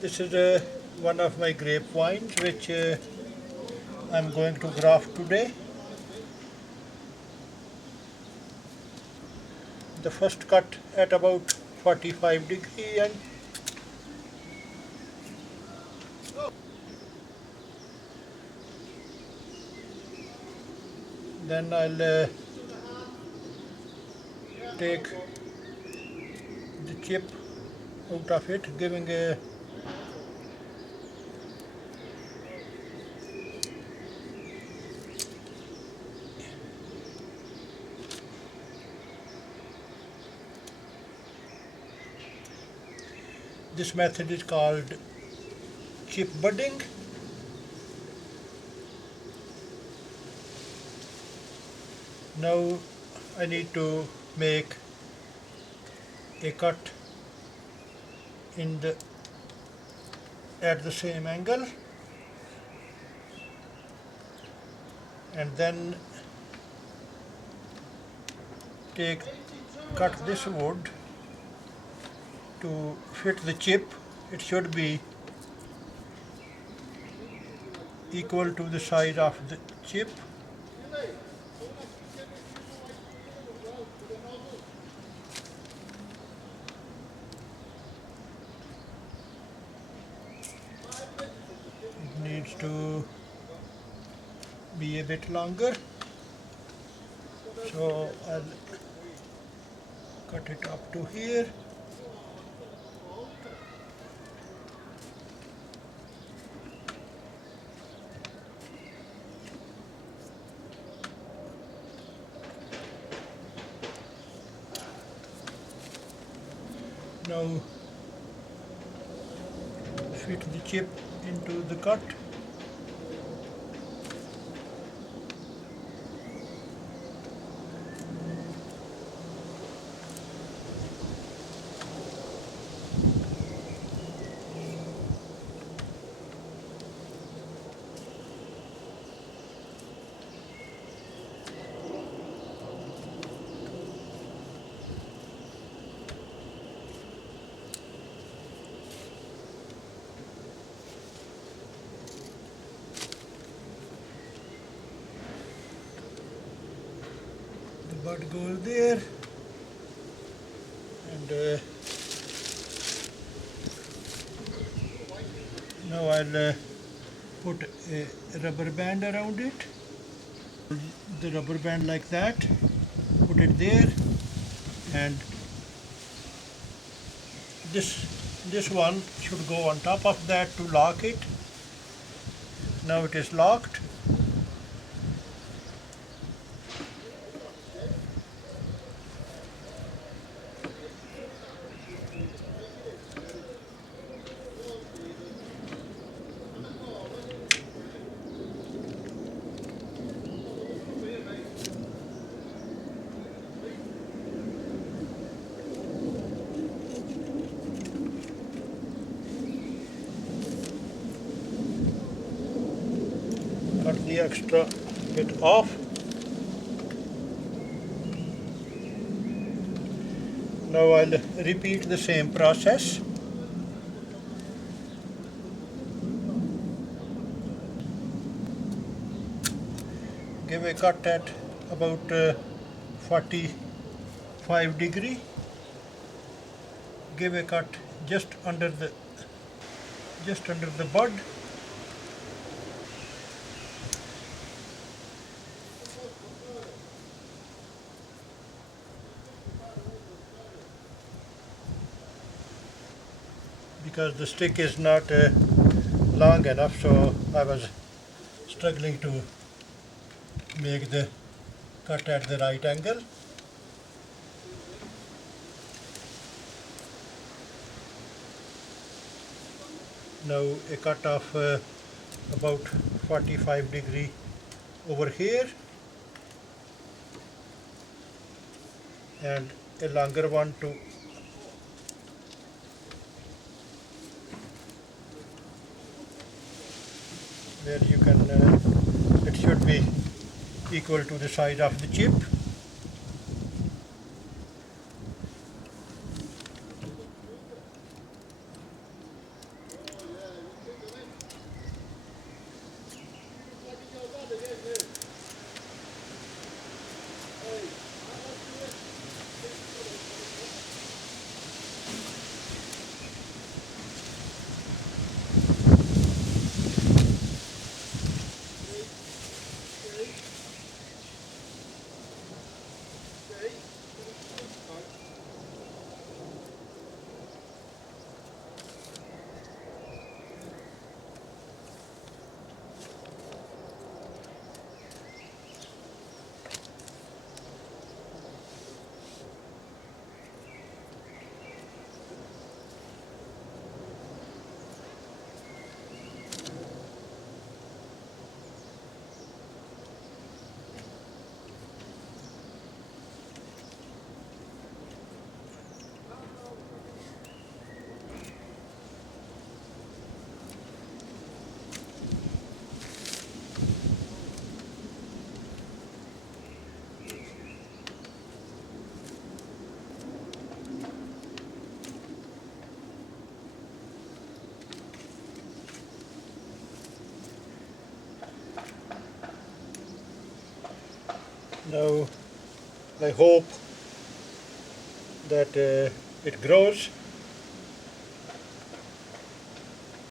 This is one of my grape wines which I'm going to graft today. The first cut at about 45 degree, and then I'll take the chip out of it, giving a this method is called chip budding. Now I need to make a cut in the at the same angle, and then cut this wood to fit the chip. It should be equal to the size of the chip. It needs to be a bit longer, so I'll cut it up to here. Now fit the chip into the cut. Bud goes there, and now I'll put a rubber band around it. The rubber band like that, put it there, and this one should go on top of that to lock it. Now it is locked. Cut the extra bit off. Now I'll repeat the same process. Give a cut at about 45 degree. Give a cut just under the bud. Because the stick is not long enough, so I was struggling to make the cut at the right angle. Now a cut of about 45 degree over here, and a longer one to where you can, it should be equal to the size of the chip. Now I hope that it grows